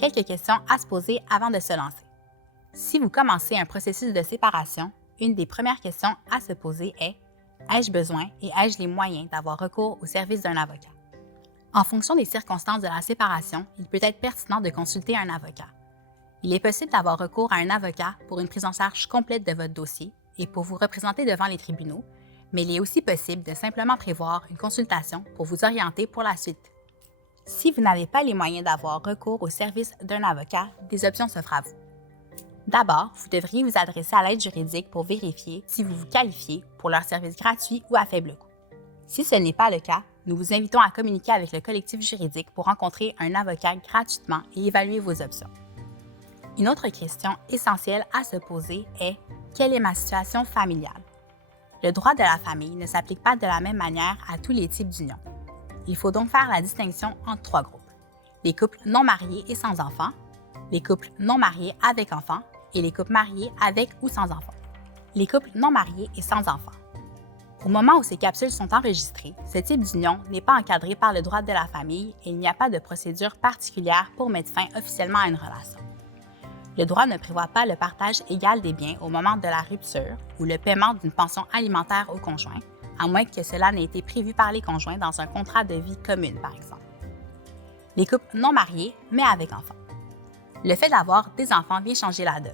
Quelques questions à se poser avant de se lancer. Si vous commencez un processus de séparation, une des premières questions à se poser est: ai-je besoin et ai-je les moyens d'avoir recours au service d'un avocat? En fonction des circonstances de la séparation, il peut être pertinent de consulter un avocat. Il est possible d'avoir recours à un avocat pour une prise en charge complète de votre dossier et pour vous représenter devant les tribunaux, mais il est aussi possible de simplement prévoir une consultation pour vous orienter pour la suite. Si vous n'avez pas les moyens d'avoir recours au service d'un avocat, des options s'offrent à vous. D'abord, vous devriez vous adresser à l'aide juridique pour vérifier si vous vous qualifiez pour leur service gratuit ou à faible coût. Si ce n'est pas le cas, nous vous invitons à communiquer avec le collectif juridique pour rencontrer un avocat gratuitement et évaluer vos options. Une autre question essentielle à se poser est: quelle est ma situation familiale? Le droit de la famille ne s'applique pas de la même manière à tous les types d'unions. Il faut donc faire la distinction entre trois groupes: les couples non mariés et sans enfants, les couples non mariés avec enfants et les couples mariés avec ou sans enfants. Les couples non mariés et sans enfants. Au moment où ces capsules sont enregistrées, ce type d'union n'est pas encadré par le droit de la famille et il n'y a pas de procédure particulière pour mettre fin officiellement à une relation. Le droit ne prévoit pas le partage égal des biens au moment de la rupture ou le paiement d'une pension alimentaire au conjoint, à moins que cela n'ait été prévu par les conjoints dans un contrat de vie commune, par exemple. Les couples non mariés, mais avec enfants. Le fait d'avoir des enfants vient changer la donne.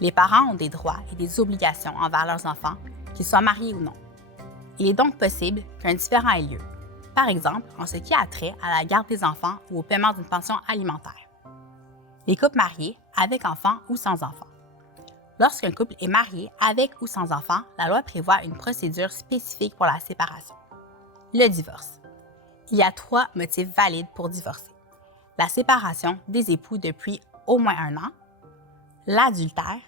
Les parents ont des droits et des obligations envers leurs enfants, qu'ils soient mariés ou non. Il est donc possible qu'un différend ait lieu, par exemple en ce qui a trait à la garde des enfants ou au paiement d'une pension alimentaire. Les couples mariés, avec enfants ou sans enfants. Lorsqu'un couple est marié avec ou sans enfants, la loi prévoit une procédure spécifique pour la séparation. Le divorce. Il y a 3 motifs valides pour divorcer: la séparation des époux depuis au moins 1 an, l'adultère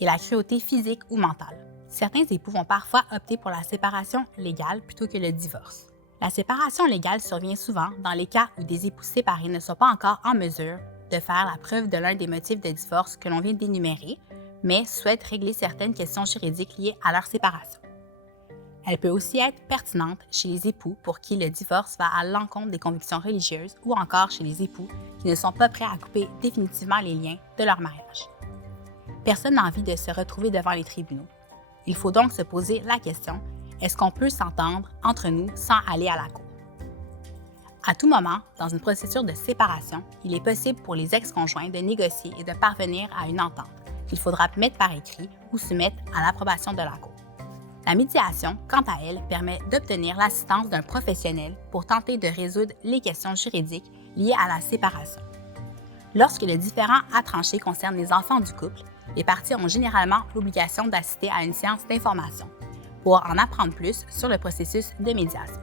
et la cruauté physique ou mentale. Certains époux vont parfois opter pour la séparation légale plutôt que le divorce. La séparation légale survient souvent dans les cas où des époux séparés ne sont pas encore en mesure de faire la preuve de l'un des motifs de divorce que l'on vient d'énumérer, mais souhaitent régler certaines questions juridiques liées à leur séparation. Elle peut aussi être pertinente chez les époux pour qui le divorce va à l'encontre des convictions religieuses ou encore chez les époux qui ne sont pas prêts à couper définitivement les liens de leur mariage. Personne n'a envie de se retrouver devant les tribunaux. Il faut donc se poser la question: est-ce qu'on peut s'entendre entre nous sans aller à la cour? À tout moment, dans une procédure de séparation, il est possible pour les ex-conjoints de négocier et de parvenir à une entente qu'il faudra mettre par écrit ou soumettre à l'approbation de la cour. La médiation, quant à elle, permet d'obtenir l'assistance d'un professionnel pour tenter de résoudre les questions juridiques liées à la séparation. Lorsque le différend à trancher concerne les enfants du couple, les parties ont généralement l'obligation d'assister à une séance d'information pour en apprendre plus sur le processus de médiation.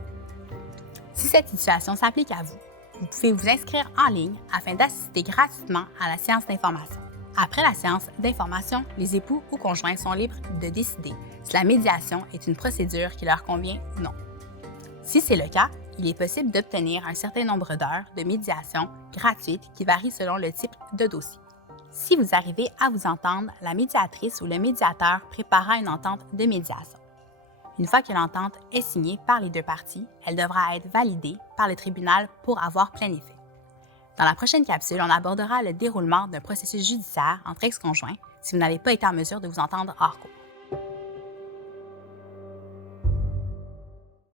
Si cette situation s'applique à vous, vous pouvez vous inscrire en ligne afin d'assister gratuitement à la séance d'information. Après la séance d'information, les époux ou conjoints sont libres de décider si la médiation est une procédure qui leur convient ou non. Si c'est le cas, il est possible d'obtenir un certain nombre d'heures de médiation gratuite qui varie selon le type de dossier. Si vous arrivez à vous entendre, la médiatrice ou le médiateur préparera une entente de médiation. Une fois que l'entente est signée par les 2 parties, elle devra être validée par le tribunal pour avoir plein effet. Dans la prochaine capsule, on abordera le déroulement d'un processus judiciaire entre ex-conjoints si vous n'avez pas été en mesure de vous entendre hors cours.